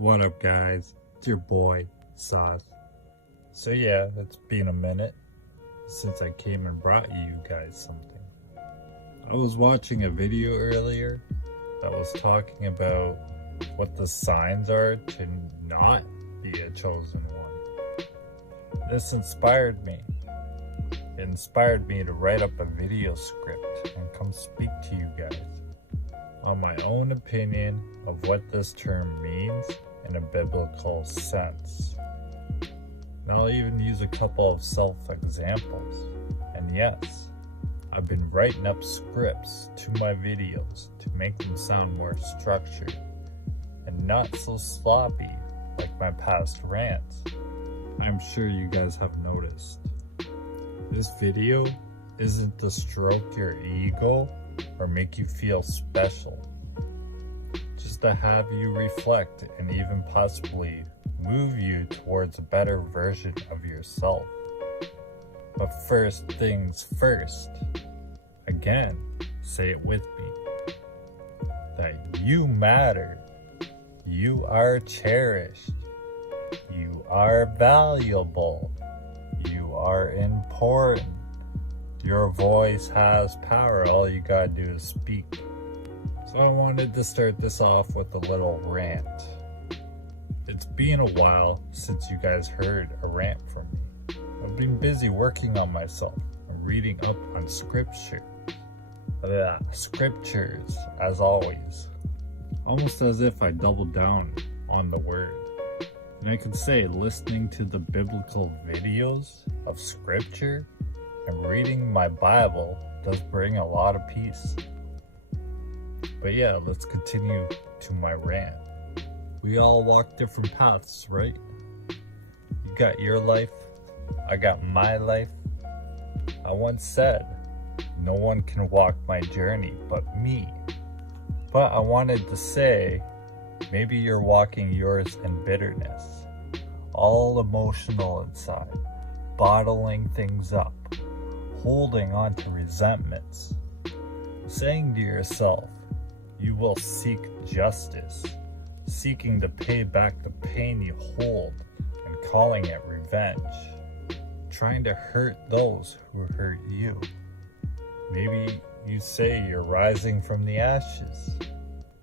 What up, guys? It's your boy, Sauce. So yeah, it's been a minute since I came and brought you guys something. I was watching a video earlier that was talking about what the signs are to not be a chosen one. This inspired me. It inspired me to write up a video script and come speak to you guys on my own opinion of what this term means in a biblical sense. And I'll even use a couple of self-examples. And yes, I've been writing up scripts to my videos to make them sound more structured and not so sloppy like my past rants. I'm sure you guys have noticed. This video isn't to stroke your ego or make you feel special. Just to have you reflect and even possibly move you towards a better version of yourself. But first things first. Again, say it with me. That you matter. You are cherished. You are valuable. You are important. Your voice has power. All you gotta do is speak. So I wanted to start this off with a little rant. It's been a while since you guys heard a rant from me. I've been busy working on myself and reading up on scriptures, as always. Almost as if I doubled down on the word. And I could say listening to the biblical videos of scripture and reading my Bible does bring a lot of peace. But yeah, let's continue to my rant. We all walk different paths, right? You got your life, I got my life. I once said, no one can walk my journey but me. But I wanted to say, maybe you're walking yours in bitterness, all emotional inside, bottling things up, holding on to resentments, saying to yourself, you will seek justice, seeking to pay back the pain you hold and calling it revenge, trying to hurt those who hurt you. Maybe you say you're rising from the ashes,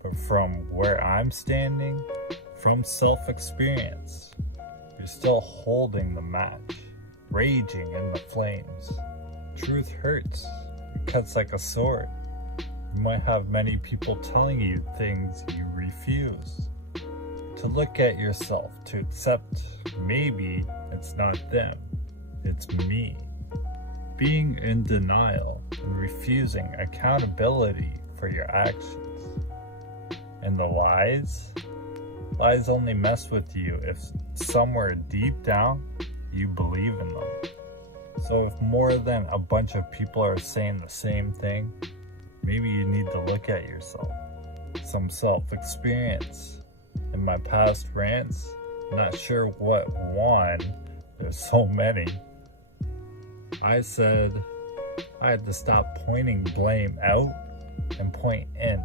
but from where I'm standing, from self-experience, you're still holding the match, raging in the flames. Truth hurts. It cuts like a sword. You might have many people telling you things you refuse. To look at yourself, to accept maybe it's not them, it's me. Being in denial and refusing accountability for your actions. And the lies only mess with you if somewhere deep down you believe in them. So if more than a bunch of people are saying the same thing, maybe you need to look at yourself. Some self-experience. In my past rants, not sure what one, there's so many. I said I had to stop pointing blame out and point in.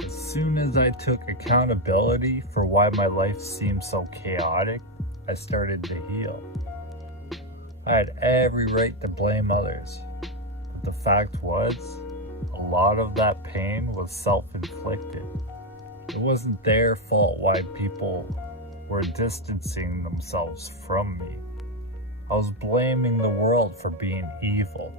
As soon as I took accountability for why my life seemed so chaotic, I started to heal. I had every right to blame others. But the fact was, a lot of that pain was self-inflicted. It wasn't their fault why people were distancing themselves from me. I was blaming the world for being evil.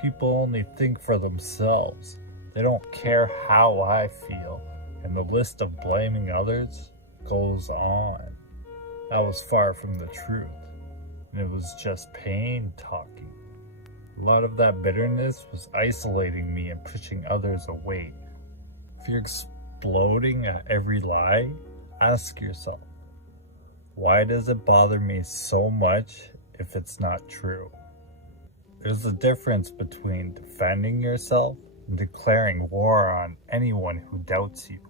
People only think for themselves. They don't care how I feel, and the list of blaming others goes on. That was far from the truth, and it was just pain talking. A lot of that bitterness was isolating me and pushing others away. If you're exploding at every lie, ask yourself, why does it bother me so much if it's not true? There's a difference between defending yourself and declaring war on anyone who doubts you.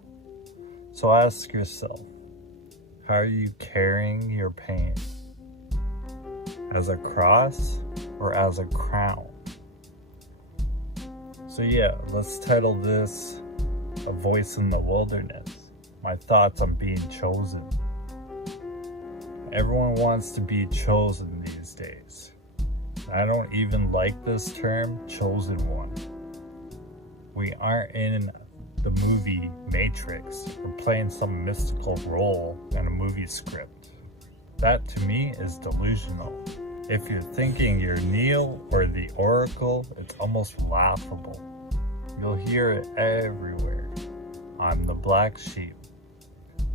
So ask yourself, how are you carrying your pain? As a cross or as a crown? So yeah, let's title this A Voice in the Wilderness. my thoughts on being chosen. Everyone wants to be chosen these days. I don't even like this term, chosen one. We aren't in the movie Matrix or playing some mystical role in a movie script. That to me is delusional. If you're thinking you're Neo or the Oracle, it's almost laughable. You'll hear it everywhere. I'm the black sheep.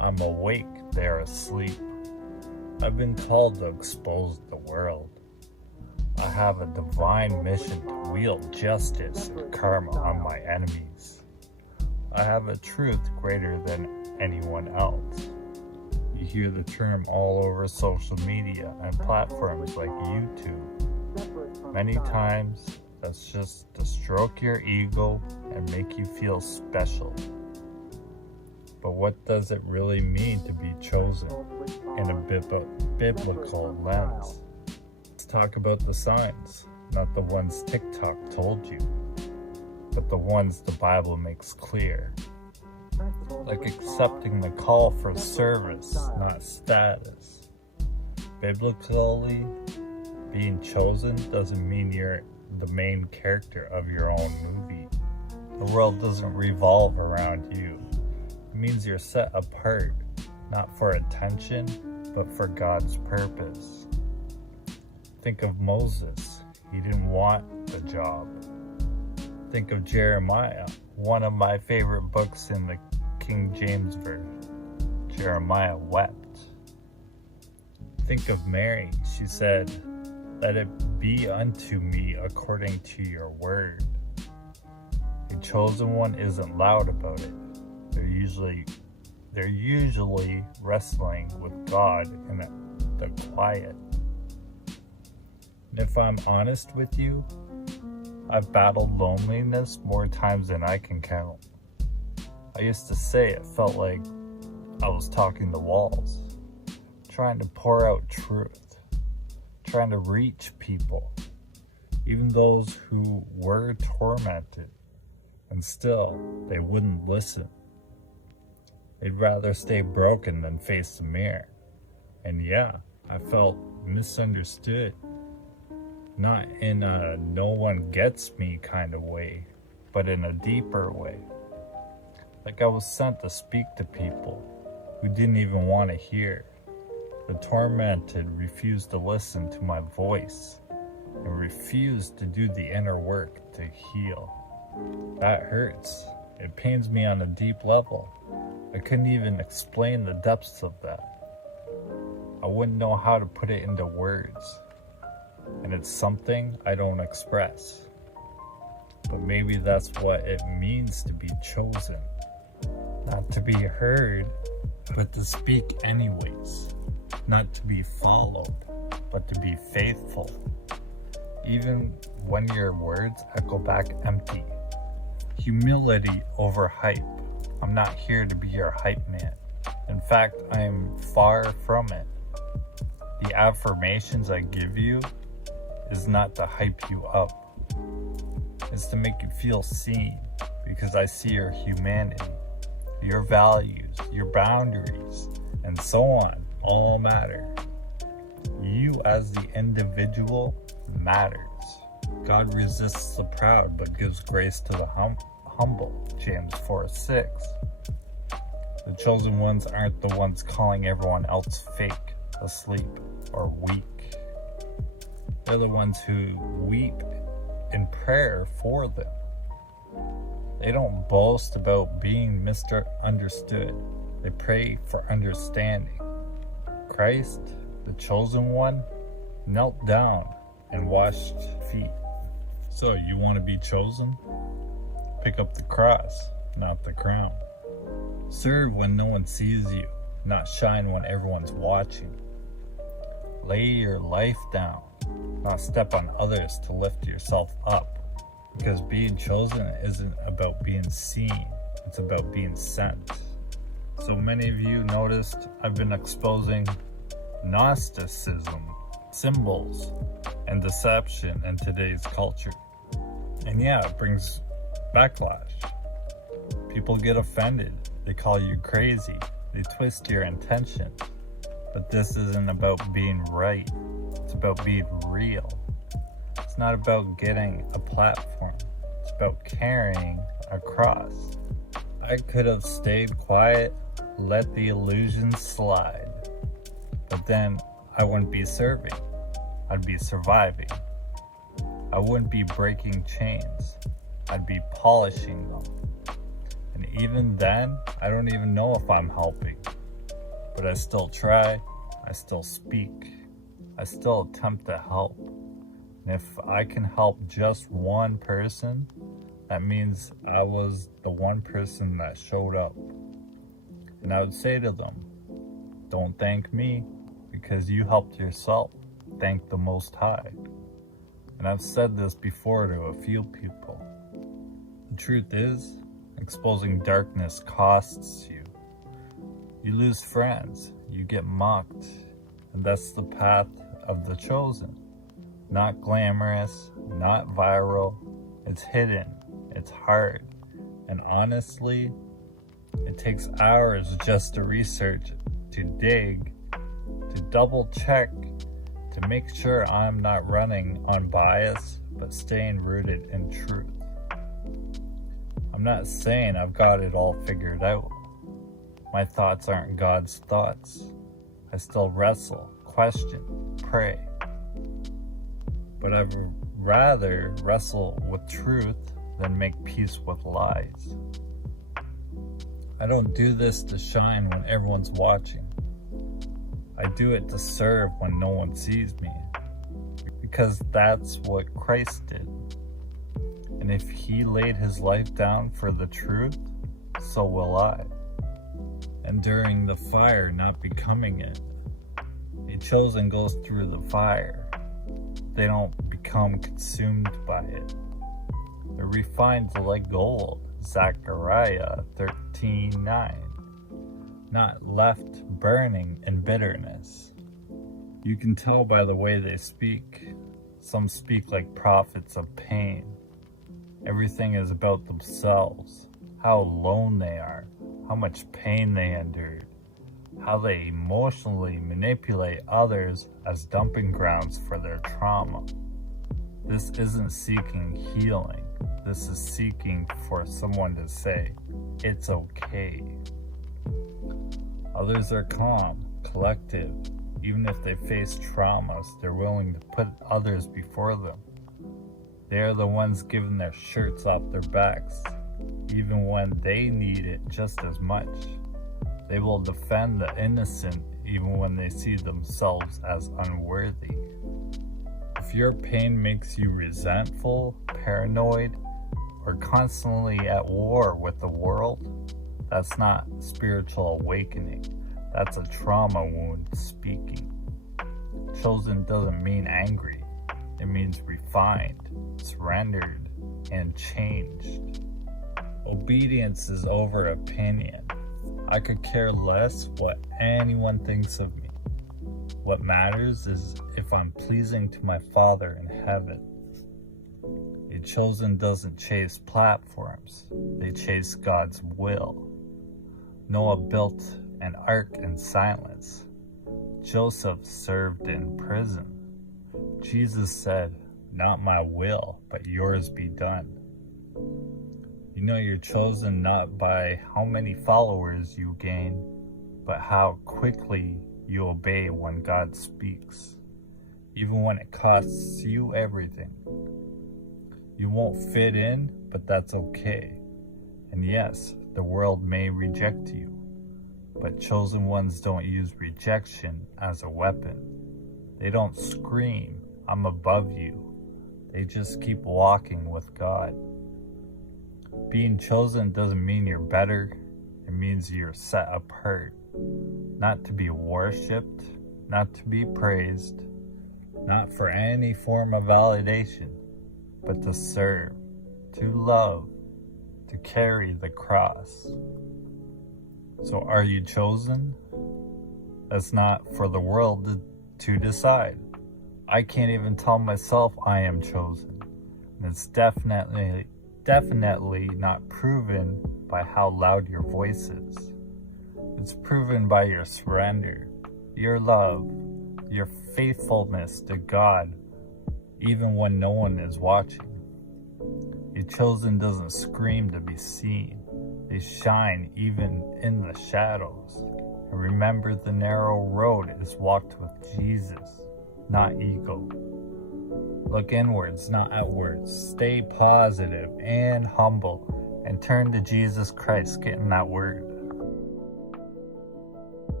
I'm awake, they're asleep. I've been called to expose the world. I have a divine mission to wield justice and karma on my enemies. I have a truth greater than anyone else. You hear the term all over social media and platforms like YouTube. Many times, that's just to stroke your ego and make you feel special. But what does it really mean to be chosen in a biblical lens? Let's talk about the signs, not the ones TikTok told you, but the ones the Bible makes clear. Like accepting the call for service, not status. Biblically, being chosen doesn't mean you're the main character of your own movie. The world doesn't revolve around you. It means you're set apart, not for attention, but for God's purpose. Think of Moses. He didn't want the job. Think of Jeremiah, one of my favorite books in the King James Version. Jeremiah wept. Think of Mary. She said, "Let it be unto me according to your word." The chosen one isn't loud about it. They're usually wrestling with God in the quiet. And if I'm honest with you, I've battled loneliness more times than I can count. I used to say it felt like I was talking to walls, trying to pour out truth, trying to reach people, even those who were tormented, and still they wouldn't listen. They'd rather stay broken than face the mirror. And yeah, I felt misunderstood. Not in a no one gets me kind of way, but in a deeper way. Like I was sent to speak to people who didn't even want to hear. The tormented refused to listen to my voice and refused to do the inner work to heal. That hurts. It pains me on a deep level. I couldn't even explain the depths of that. I wouldn't know how to put it into words. And it's something I don't express. But maybe that's what it means to be chosen. Not to be heard, but to speak anyways. Not to be followed, but to be faithful. Even when your words echo back empty. Humility over hype. I'm not here to be your hype man. In fact, I am far from it. The affirmations I give you is not to hype you up. It's to make you feel seen, because I see your humanity, your values, your boundaries, and so on all matter. You as the individual matters. God resists the proud but gives grace to the humble. James 4:6. The chosen ones aren't the ones calling everyone else fake, asleep, or weak. They're the ones who weep in prayer for them. They don't boast about being misunderstood. They pray for understanding. Christ, the chosen one, knelt down and washed feet. So you want to be chosen? Pick up the cross, not the crown. Serve when no one sees you, not shine when everyone's watching. Lay your life down, not step on others to lift yourself up. Because being chosen isn't about being seen, it's about being sent. So many of you noticed I've been exposing Gnosticism, symbols, and deception in today's culture. And yeah, it brings backlash. People get offended. They call you crazy. They twist your intention. But this isn't about being right. It's about being real. It's not about getting a platform. It's about carrying a cross. I could have stayed quiet, let the illusions slide. But then I wouldn't be serving. I'd be surviving. I wouldn't be breaking chains. I'd be polishing them. And even then, I don't even know if I'm helping. But I still try. I still speak. I still attempt to help. And if I can help just one person, that means I was the one person that showed up. And I would say to them, don't thank me because you helped yourself. Thank the Most High. And I've said this before to a few people. The truth is, exposing darkness costs you. You lose friends, you get mocked, and that's the path of the chosen. Not glamorous, not viral, it's hidden, it's hard, and honestly, it takes hours just to research, to dig, to double check, to make sure I'm not running on bias, but staying rooted in truth. I'm not saying I've got it all figured out. My thoughts aren't God's thoughts. I still wrestle, question, pray. But I'd rather wrestle with truth than make peace with lies. I don't do this to shine when everyone's watching. I do it to serve when no one sees me. Because that's what Christ did. And if he laid his life down for the truth, so will I. Enduring the fire, not becoming it. The chosen goes through the fire. They don't become consumed by it. They're refined like gold. Zechariah 13:9. Not left burning in bitterness. You can tell by the way they speak. Some speak like prophets of pain. Everything is about themselves, how alone they are, how much pain they endured, how they emotionally manipulate others as dumping grounds for their trauma. This isn't seeking healing. This is seeking for someone to say, it's okay. Others are calm, collective. Even if they face traumas, they're willing to put others before them. They are the ones giving their shirts off their backs, even when they need it just as much. They will defend the innocent even when they see themselves as unworthy. If your pain makes you resentful, paranoid, or constantly at war with the world, that's not spiritual awakening. That's a trauma wound speaking. Chosen doesn't mean angry. It means refined, surrendered, and changed. Obedience is over opinion. I could care less what anyone thinks of me. What matters is if I'm pleasing to my Father in heaven. A chosen doesn't chase platforms. They chase God's will. Noah built an ark in silence. Joseph served in prison. Jesus said, not my will, but yours be done. You know you're chosen not by how many followers you gain, but how quickly you obey when God speaks, even when it costs you everything. You won't fit in, but that's okay. And yes, the world may reject you, but chosen ones don't use rejection as a weapon. They don't scream, I'm above you. They just keep walking with God. Being chosen doesn't mean you're better. It means you're set apart. Not to be worshipped, not to be praised, not for any form of validation, but to serve, to love, to carry the cross. So are you chosen? That's not for the world to decide. I can't even tell myself I am chosen. And it's definitely definitely not proven by how loud your voice is. It's proven by your surrender, your love, your faithfulness to God, even when no one is watching. Your chosen doesn't scream to be seen. They shine even in the shadows. And remember, the narrow road is walked with Jesus, not ego. Look inwards, not outwards. Stay positive and humble, and turn to Jesus Christ. Get in that word.